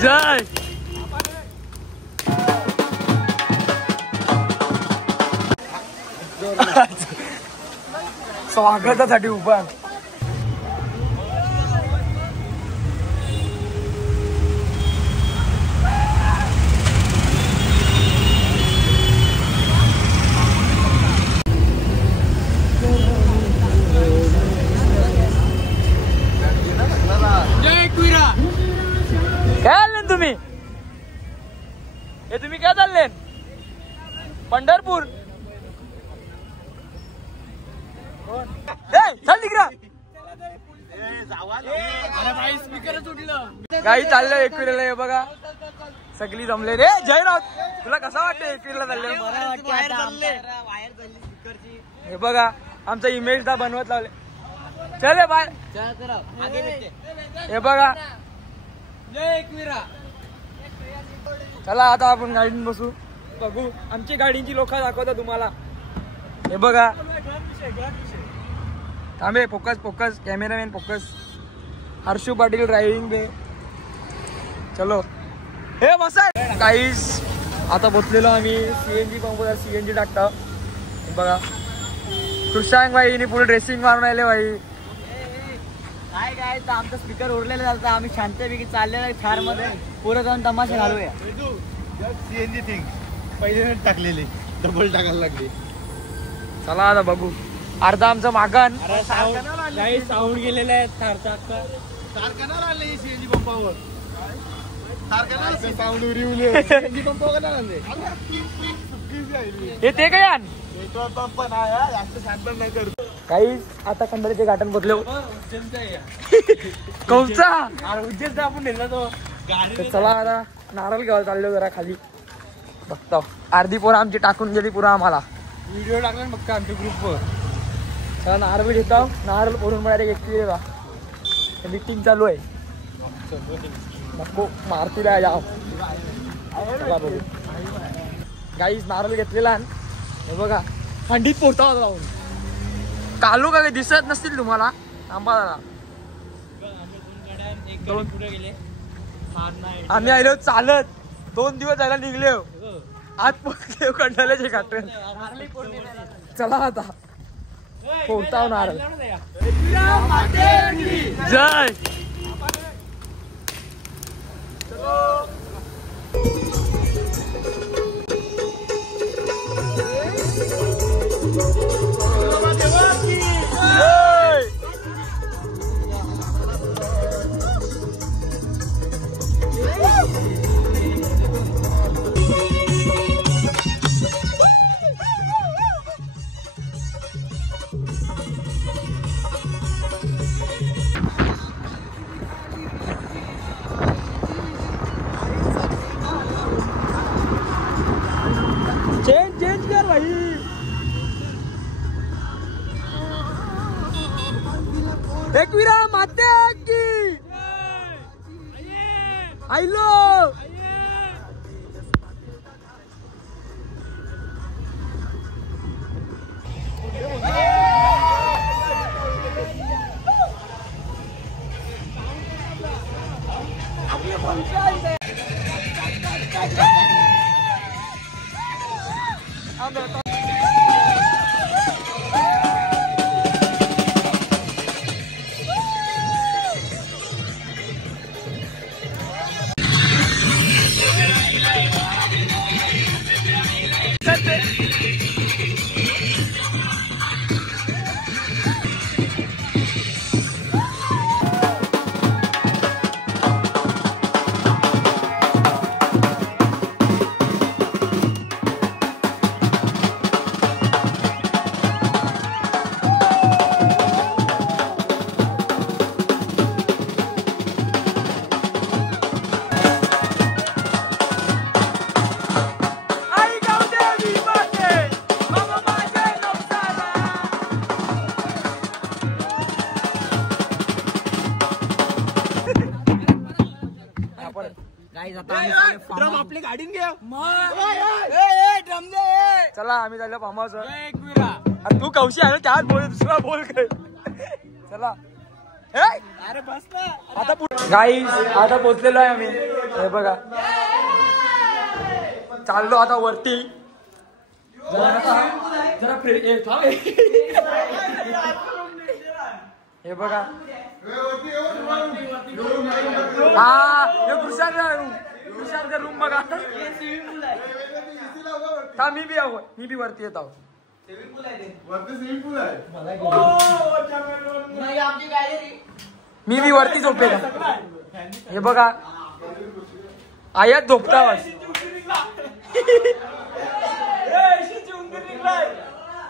जय स्वागतासाठी उभा काय आले तुम्ही? हे तुम्ही काय चालले? पंढरपूर. काही चाललं एकविरेला. हे बघा सगळी जमले रे. जयराव तुला कसा वाटतं एकविरेला चालले? हे बघा आमचा इमेज दा बनवत लावले. चले बाय. हे बघा चला आता आपण गाडीत बसू. बघू आमची गाडीची लोक दाखवता तुम्हाला. हे बघा थांबे. Focus focus cameraman focus. Harshu Patil driving पे. चलो हे बसा. काहीच आता बसलेलो आम्ही सीएनजी पंपवर. सीएनजी टाकता. बघा कृषांक भाई फुल ड्रेसिंग मारून आले भाई. काय काय तर आमचा स्पीकर उरलेला झाला. आम्ही शांतपैकी चाललेला थार मध्ये पुढे जाऊन तमाशा घालूया. सीएनजी थिंग पहिले टाकलेली डबल टाकायला लागली. चला आता बघू. अर्धा आमचं मागण साऊंड गेलेले आहेत थारचा. कारखाना आणले सीएनजी पंपावर. कारखाना साऊंड उरिवले सीएनजी पंपावर आणले. हे ते काय आण पेट्रोल पंप नाही जास्त शांत नाही करू. काही आता खंडाचे गाठण बदले कौचा उज्जैनचा आपण नेला तो. चला आता नारळ घ्यायला चाललो जरा खाली. बघतो अर्धी पोरं आमची टाकून गेली पुरा आम्हाला. व्हिडिओ टाकला बघ का आमच्या ग्रुपवर. चला नारळ घेतो. नारळ पोरून मिळाले एकविरेला. मीटिंग चालू आहे. नको मारतीला जाव. चला बघू. गाईस नारळ घेतलेला. हे बघा थंडीत पोहता होता जाऊन. कालू का दिसत नसतील तुम्हाला. थांबा जरा. आम्ही आलो चालत. 2 दिवस जायला निघले. आज पोहोचले कंटाळ्याचे घाटण. चला आता पोहता नारळ. जय चेंज कर भाई. एकविरा माते की आईलो. ड्रम आपली गाडीन घ्या. चला आम्ही झालो फार्महाऊस. तू कौशी आहे त्यात बोल. दुसरा बोल काय. चला अरे बस ना. आता गाईस आता पोहोचलेलो आहे आम्ही. हे बघा चाललो आता वरती जरा हे बघा हा हे कृषांचा रूम बघा हा मी बी वरती येत आहो मी बी वरती झोपेल हे बघा आयात झोपता बस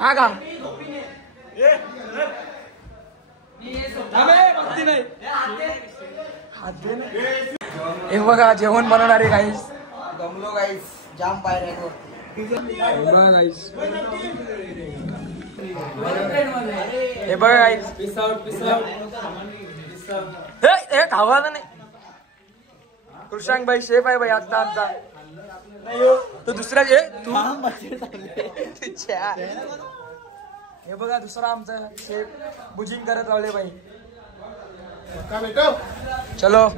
हा का हे बघा जेवण बनवणारे गाईस दमलो गाईस जाम बाहेर हे बघा गाईस हे खावा नाही कृषांक भाई शेफ आहे भाई आता आमचा तो दुसरा तू हे बघा दुसरा आमचा शेफ बुजिंग करत राहिले भाई चलो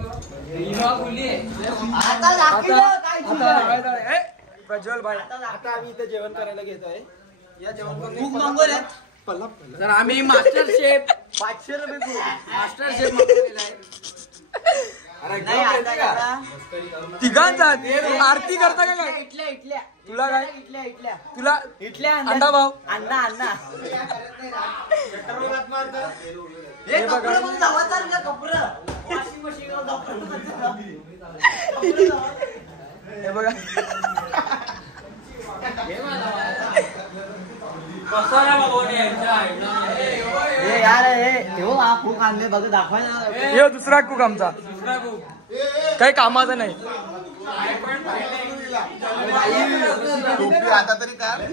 प्रज्वल भाई आता आम्ही इथे जेवण करायला घेतोय या जेवण तर आम्ही मास्टर शेफ 500 रुपये मास्टर शेफ मागवलेला आहे तिघांचा आरती करता का काय इटल्या तुला काय इटल्या तुला इटल्या अंडा भाव अण्णा हे बघा हे बघा यार खूप आणले बघ दाखवायला हे दुसरा कुक आमचा काही कामाचा नाही आता तरी काय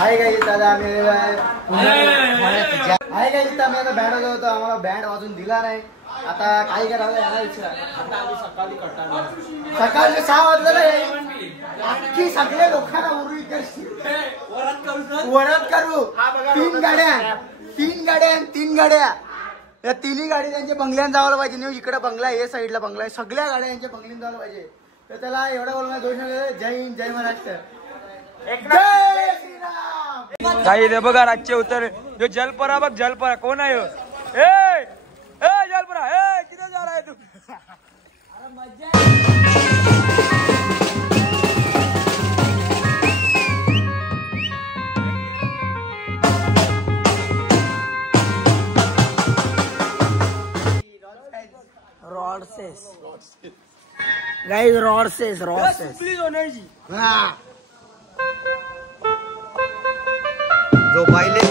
आहे का इथं आता आम्ही आता बँड वाजवत होतो आम्हाला बँड वाजून दिला नाही आता काय करावं याला विचारा सकाळचे 6 वाजलेलं अख्खी सगळे लोकांना वरात करू 3 गाड्या या तिन्ही गाडी त्यांच्या बंगल्यात जायला पाहिजे नाही इकडे बंगला आहे साईडला बंगला आहे सगळ्या गाड्या यांच्या बंगल्यात जायला पाहिजे तर त्याला एवढा बोलणं दोष जय हिंद जय महाराष्ट्र काही रे बघा रातचे उतर जो जलपरा बघ जलपरा कोण आहे ए जलपरा किती जा रहा है तू रॉडसेस प्लीज एनर्जी जो पाहिले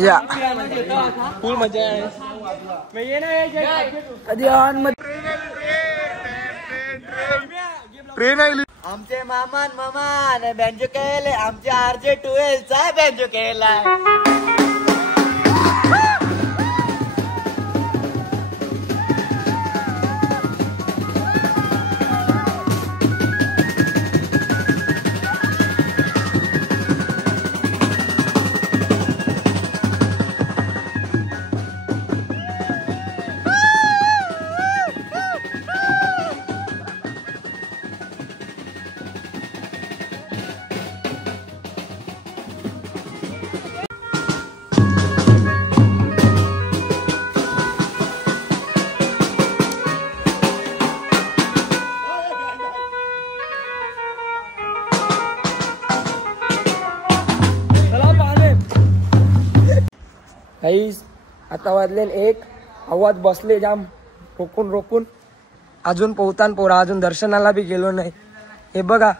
या फुल मजा आहे कधी ट्रेन आली आमचे मामान बँजो केले आमचे RJ 12 चा बँजो केला गाईस आता वाजले 1, आवाज बसले जाम रोकून अजून पोहतान पोरा, अजून दर्शनाला बी गेलो नाही. हे बघा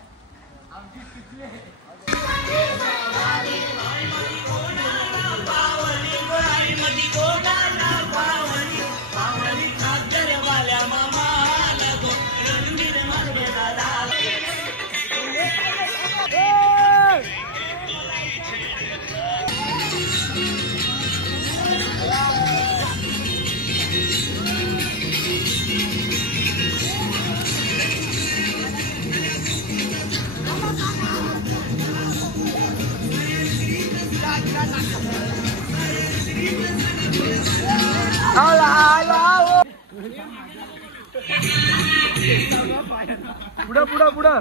पुढं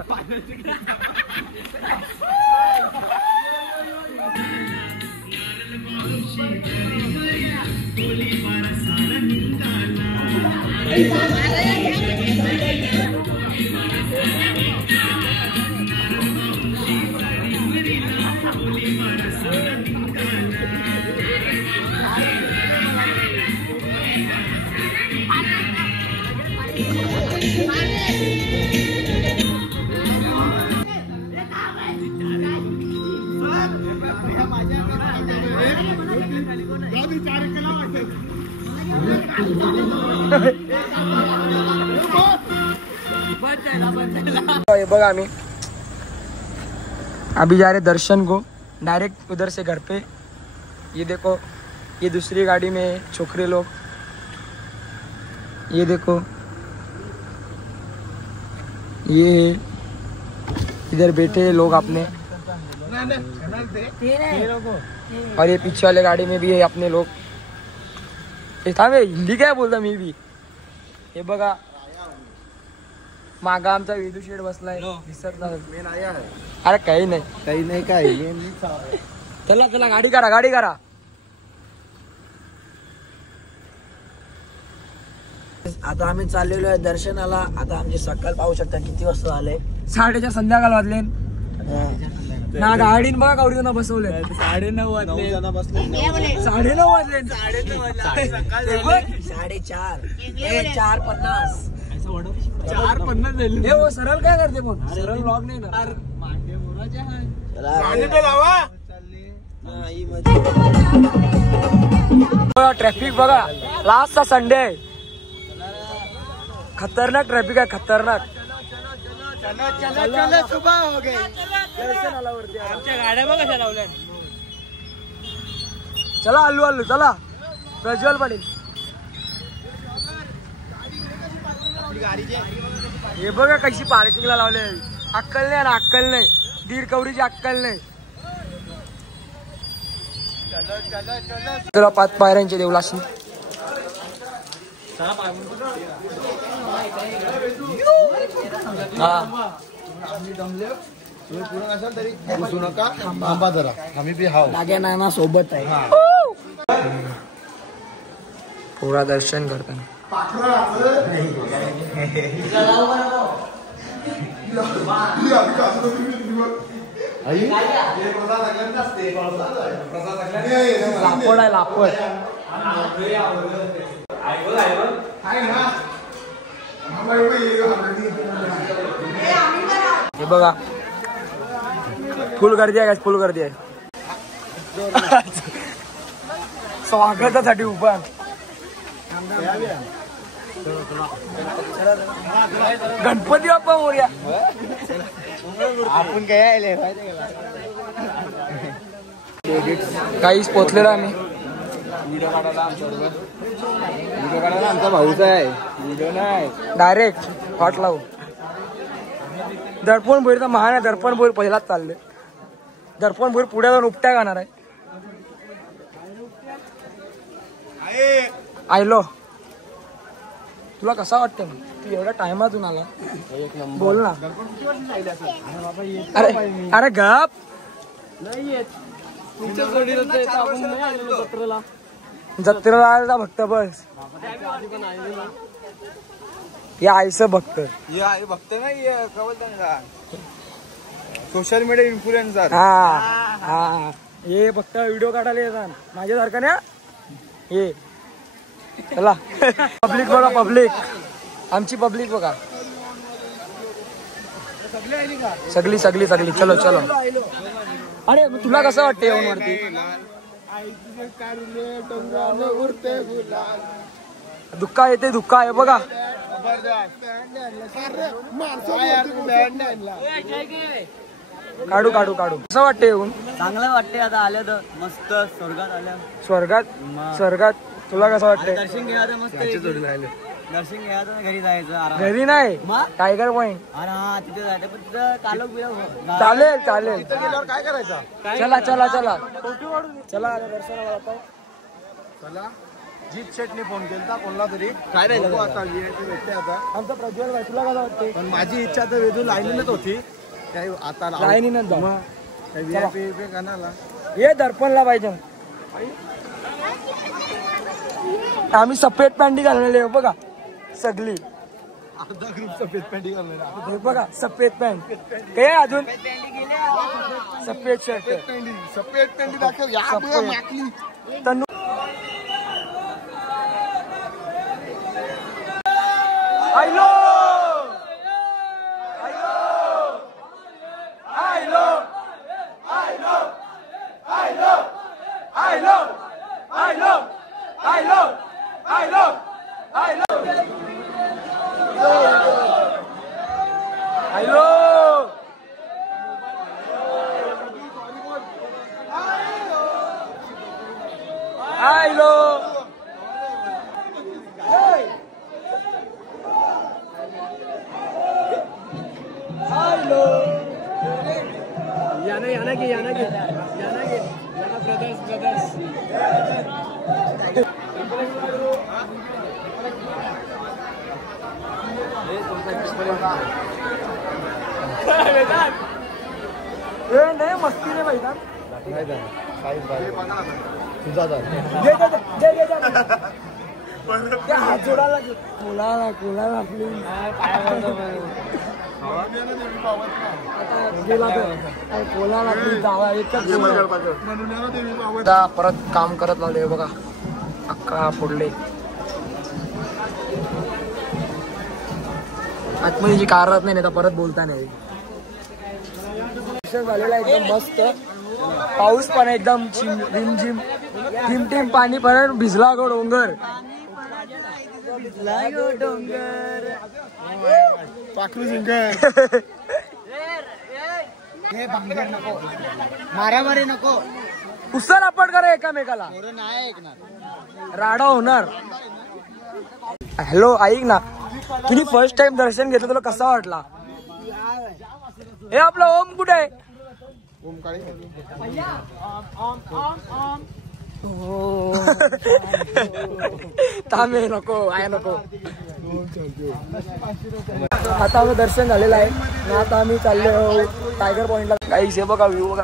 ये बघा आम्ही अभी जा रहे दर्शन को, डायरेक्ट उधर से घर पे. ये देखो ये दूसरी गाड़ी में छोकरे लोग, ये देखो ये इधर बैठे लोग अपने, और ये पीछे वाले गाड़ी में भी है अपने लोग. हिंदी काय बोलता मी बी. हे बघा मागा आमचा विदू शेड बसलाय, दिसत नाही. अरे काही नाही काय. चला गाडी करा. आता आम्ही चाललेलो आहे दर्शनाला. आता आमची सकाळ पाहू शकता किती वाजता झाले. 4:30 संध्याकाळ वाजले ना. गाडीन बघा कावडी जण बसवले. 9:30 वाजले. 9:30 वाजले. 4:50 हे वो सरळ काय करते पण सरळ व्लॉग नाही ना. ट्रॅफिक बघा, लास्टचा संडे आहे. खतरनाक ट्रॅफिक आहे, खतरनाक. आमच्या गाड्या बघ कशा लावल्या. चला हल्लू चला. प्रज्वल पाटील हे बघा कशी पार्किंगला लावले. अक्कल नाही. दीड कवडीची अक्कल नाही. चला 5 पायऱ्यांचे देवलाशी. नाना सोबत आहे. थोडा दर्शन करताना लापड. हे बघा फुल गर्दी आहे, फुल गर्दी आहे. स्वागतासाठी उभा. गणपती बाप्पा मोरया. आपण काय आले काहीच पोचलेला आम्ही. व्हिडिओ काढायला आमचा भाऊचा आहे. व्हिडिओ नाही, डायरेक्ट हॉट लावू. दर्पण भोईरचा महान आहे. दर्पण भोईर पहिलाच चालले. दर्पण भोईर पुढे जाऊन उपट्या गाणार आहे. आयलो तुला कसा वाटतं मग? तू एवढ्या टायमातून आला. बोल ना. अरे गप. जत्रेला आला भक्त बस. या आईचं भक्त. भक्त नाही सोशल मीडिया इन्फ्लुएन्सर. हा हे फक्त व्हिडिओ काढायला येतात माझ्यासारखं ना. ये चला पब्लिक बघा पब्लिक आमची पब्लिक बघा सगळी सगळी सगळी चलो चलो अरे तुला कसं वाटतं येऊन वरती धुक्का येते धुक्का आहे बघा काढू काढू काढू कसं वाटतं येऊन चांगलं वाटते आता आलं तर मस्त स्वर्गात आल्या स्वर्गात स्वर्गात तुला कसं वाटतंय दर्शन घ्यायचं मस्त दर्शन घ्यायचं घरी जायचं आराम घरी नाही टायगर पॉइंट अरे हा तिथे जायचं पण तिथं कालोख बिलोख चालेल चालेल काय करायचं चला चला चला चला आता दर्शनाला जातो चला जीत शेटने फोन केला कोणला तरी काय नाही आता VIP भेटते आता आमचा प्रज्वल भाई तुला कसं वाटते पण माझी इच्छा तर वेदू लाईनीनच होती काही आता लाईनीनच जाऊ VIP गाण्याला ये दर्पणला पाहिजे आम्ही सफेद पॅन्टी घाललेले बघा सगळी अर्धा ग्रुप सफेद पॅन्टी घाललेला हे बघा सफेद पॅन्ट काय अजून सफेद शर्ट सफेद पॅन्टी दाखव या सफेद. माकली तनु आयलो आयलो आयलो आयलो आयलो आयलो आयलो आयलो आयलो आयलो आयलो आयलो आयलो याना की ब्रदर्स नाही मस्ती नाही पाहिजे तुझा हात जोडायला कोलाला आपली कोलाला आपली जावा एकच परत काम करत लावले बघा 11 फोडले आतमध्ये जी कारत नाही तर परत बोलता नाही झालेला एकदम मस्त पाऊस पण एकदम रिमझिम टिम टिम पाणी पण भिजला गो डोंगर पाखरू सिंगर मारामारी नको उचल आपट करा एकामेकाला नाही ऐकणार राडा होणार हॅलो ऐक ना तुम्ही फर्स्ट टाइम दर्शन घेतलं तुला कसा वाटला हे आपला ओम कुठे आहे थांबे नको आय नको आता आम्ही दर्शन झालेलं आहे आणि आता आम्ही चाललो टायगर पॉइंटला गाइस हे बघा व्यू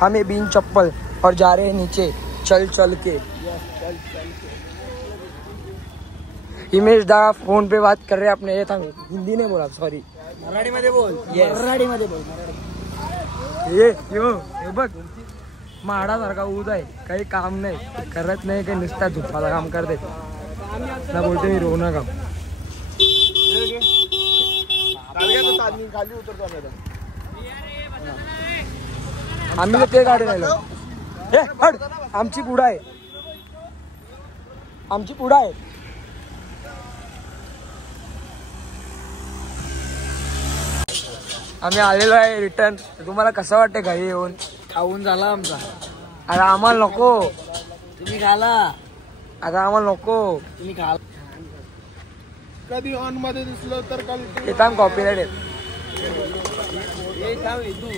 हमें बिन चप्पल और जा रहे हैं नीचे चल चल के हिमेश दा फोन पे बात कर रहे हैं अपने ये था हिंदी नहीं बोला सॉरी मराठी मध्ये बोल मराठी मध्ये बोल ये बघ माडासारखा ऊस आहे काही काम नाही करत नाही काही नुसता झुपाला काम करते ना बोलते मी रोना काम खाली उतरतो आम्ही ते गाडी राहिलो हे हट आमची पुढं आहे आम्ही आलेलो आहे रिटर्न तुम्हाला कसं वाटतं घरी येऊन खाऊन झाला आमचा अरे आम्हाला नको तुम्ही खाला आता आम्हाला नको तुम्ही खाला कधी ऑन मध्ये दिसलं तर काल येतात कॉपीराईट तू